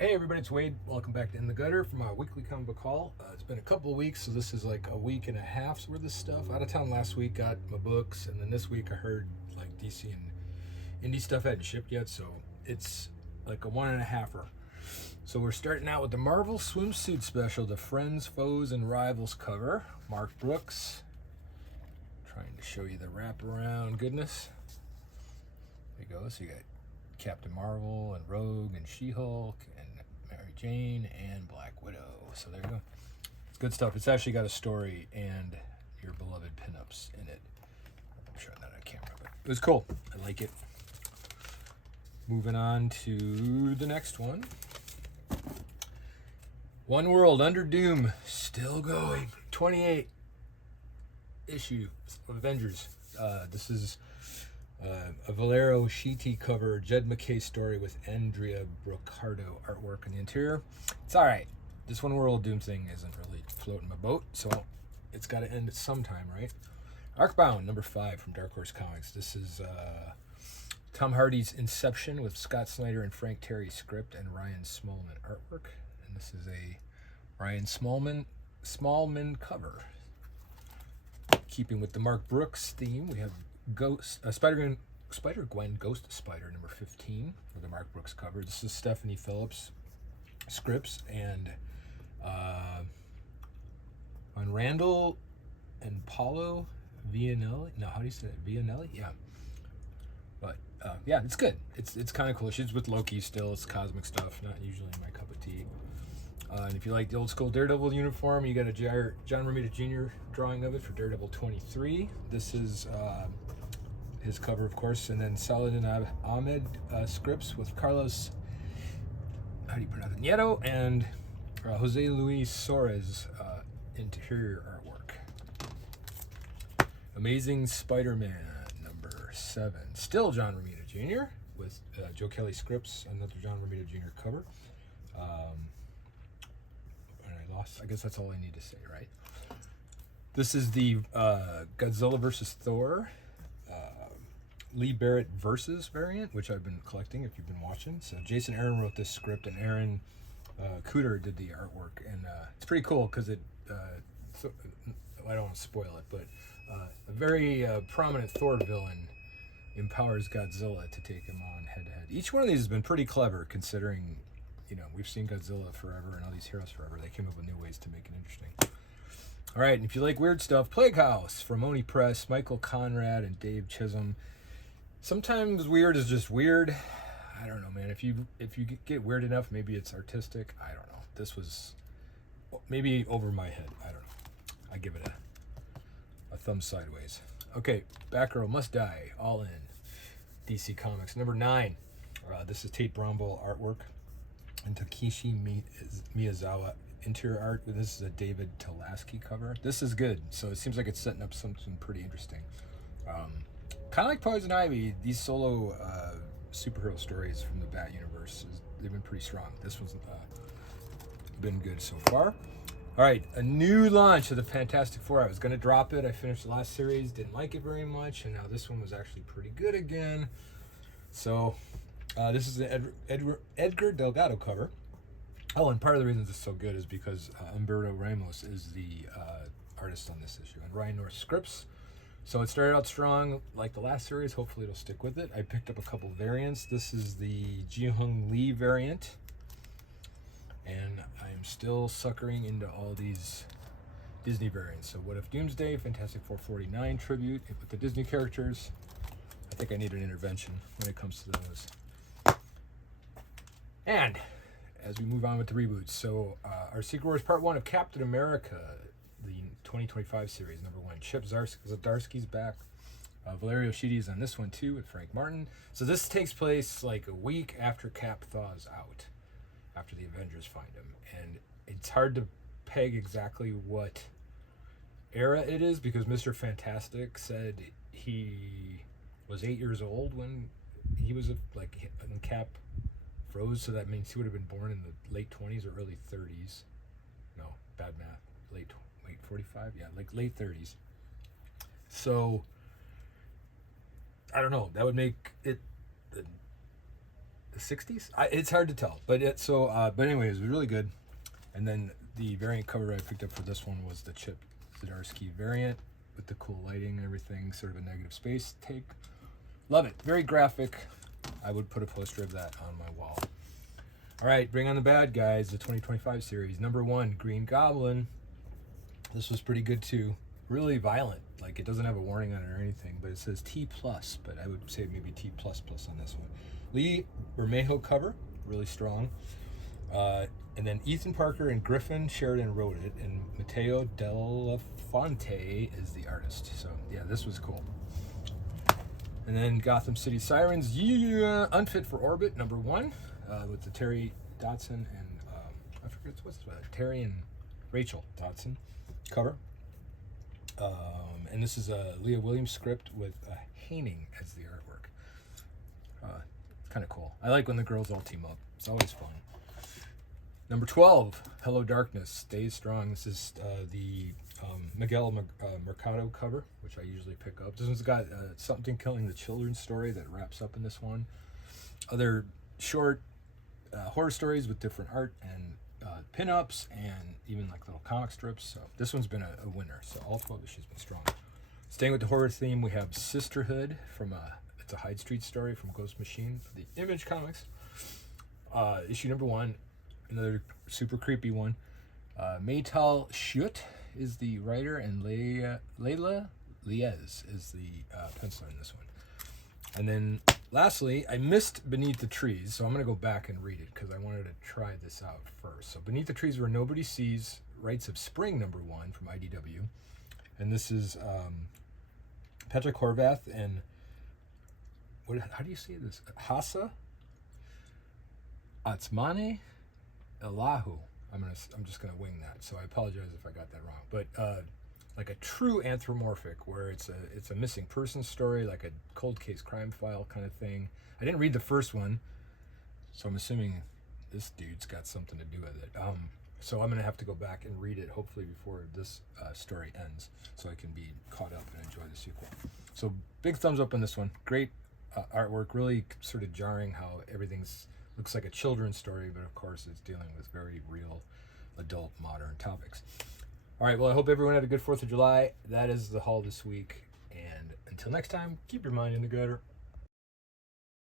Hey everybody, it's Wade. Welcome back to In the Gutter for my weekly comic book haul. It's been a couple of weeks, so this is like a week and a half's worth of stuff. Out of town last week, got my books, and then this week I heard like DC and indie stuff hadn't shipped yet, so it's like a one and a halfer. So we're starting out with the Marvel Swimsuit Special, the Friends, Foes, and Rivals cover. Mark Brooks. Trying to show you the wraparound goodness. There you go. So you got Captain Marvel and Rogue and She-Hulk and Mary Jane and Black Widow. So there you go. It's good stuff. It's actually got a story and your beloved pinups in it. I'm showing that on camera, but it was cool. I like it. Moving on to the next one. One World Under Doom, still going. 28 issue of Avengers. This is a Valero Sheety cover, Jed MacKay story with Andrea Brocardo artwork in the interior. It's all right. This One World Doom thing isn't really floating my boat, so it's got to end at some time, right? Arcbound, number 5 from Dark Horse Comics. This is Tom Hardy's Inception with Scott Snyder and Frank Terry script and Ryan Smallman artwork. And this is a Ryan Smallman cover. Keeping with the Mark Brooks theme, we have Spider-Gwen Ghost Spider number 15 with the Mark Brooks cover. This is Stephanie Phillips scripts and on Randall and Paulo Vianelli. No, how do you say it? Vianelli? Yeah. But yeah, it's good. It's kind of cool. She's with Loki still. It's cosmic stuff, not usually my cup of tea. And if you like the old school Daredevil uniform, you got a John Romita Jr. drawing of it for Daredevil 23. This is his cover, of course, and then Saladin Ahmed scripts with Carlos, how do you pronounce it, Nieto, and Jose Luis Suarez interior artwork. Amazing Spider-Man number 7, still John Romita Jr. with Joe Kelly scripts, another John Romita Jr. cover. I guess that's all I need to say, right? This is the Godzilla vs. Thor Lee Barrett Versus variant, which I've been collecting if you've been watching. So Jason Aaron wrote this script, and Aaron Cooter did the artwork, and it's pretty cool because I don't want to spoil it, but a very prominent Thor villain empowers Godzilla to take him on head-to-head. Each one of these has been pretty clever, considering, you know, we've seen Godzilla forever and all these heroes forever. They came up with new ways to make it interesting. All right, and if you like weird stuff, Plague House from Oni Press, Michael Conrad and Dave Chisholm. Sometimes weird is just weird. I don't know, man. If you get weird enough, maybe it's artistic. I don't know. This was maybe over my head. I don't know. I give it a thumb sideways. Okay, Batgirl Must Die, all in. DC Comics, number 9. This is Tate Brombal artwork and Takeshi Miyazawa interior art. This is a David Talaski cover. This is good, so it seems like it's setting up something pretty interesting. Kind of like Poison Ivy, these solo superhero stories from the Bat universe, they've been pretty strong. This one's been good so far. All right, a new launch of the Fantastic Four. I was going to drop it. I finished the last series, didn't like it very much, and now this one was actually pretty good again. So this is the Edgar Delgado cover. Oh, and part of the reason this is so good is because Humberto Ramos is the artist on this issue, and Ryan North scripts. So it started out strong, like the last series. Hopefully it'll stick with it. I picked up a couple variants. This is the Ji-Hung Lee variant, and I'm still suckering into all these Disney variants. So What If Doomsday, Fantastic Four 49 tribute with the Disney characters. I think I need an intervention when it comes to those. And as we move on with the reboots, so our Secret Wars Part 1 of Captain America, the 2025 series, number 1. Chip Zdarsky's back. Valerio Sheedy's on this one too with Frank Martin. So this takes place like a week after Cap thaws out, after the Avengers find him. And it's hard to peg exactly what era it is because Mr. Fantastic said he was 8 years old when he was when Cap froze, so that means he would have been born in the late 20s or early 30s. No, bad math. Late 45? Yeah, like late 30s. So I don't know. That would make it the 60s. It's hard to tell, but but anyways, it was really good. And then the variant cover I picked up for this one was the Chip Zdarsky variant with the cool lighting and everything, sort of a negative space take. Love it. Very graphic. I would put a poster of that on my wall. All right, bring on the bad guys, the 2025 series. Number 1, Green Goblin. This was pretty good too. Really violent. Like, it doesn't have a warning on it or anything, but it says T+, but I would say maybe T++ on this one. Lee Bermejo cover, really strong. And then Ethan Parker and Griffin Sheridan wrote it, and Matteo Della Fonte is the artist. So yeah, this was cool. And then Gotham City Sirens, yeah, Unfit for Orbit, number 1, with the Terry Dodson and I forget what's Terry and Rachel Dodson cover. And this is a Leah Williams script with Haining as the artwork. It's kind of cool. I like when the girls all team up. It's always fun. Number 12, Hello Darkness, Stays Strong. This is the Miguel Mercado cover, which I usually pick up. This one's got Something Killing the Children story that wraps up in this one. Other short horror stories with different art and pin-ups and even like little comic strips. So this one's been a winner. So all 12 issues been strong. Staying with the horror theme, we have Sisterhood from it's a Hyde Street story from Ghost Machine for the Image Comics. Issue number 1, another super creepy one. Maytal Schut is the writer, and Layla Liez is the penciler in this one. And then lastly, I missed Beneath the Trees, so I'm going to go back and read it because I wanted to try this out first. So Beneath the Trees Where Nobody Sees, Rites of Spring, number 1 from IDW. And this is Petra Horvath and, how do you say this? Hassa Atzmane Elahu. I'm just gonna wing that, so I apologize if I got that wrong. But like a true anthropomorphic, where it's a missing person story, like a cold case crime file kind of thing. I didn't read the first one, so I'm assuming this dude's got something to do with it. So I'm gonna have to go back and read it, hopefully before this story ends, so I can be caught up and enjoy the sequel. So big thumbs up on this one. Great artwork. Really sort of jarring how everything's looks like a children's story, but of course it's dealing with very real adult modern topics. All right, well, I hope everyone had a good 4th of July. That is the haul this week, and until next time, keep your mind in the gutter.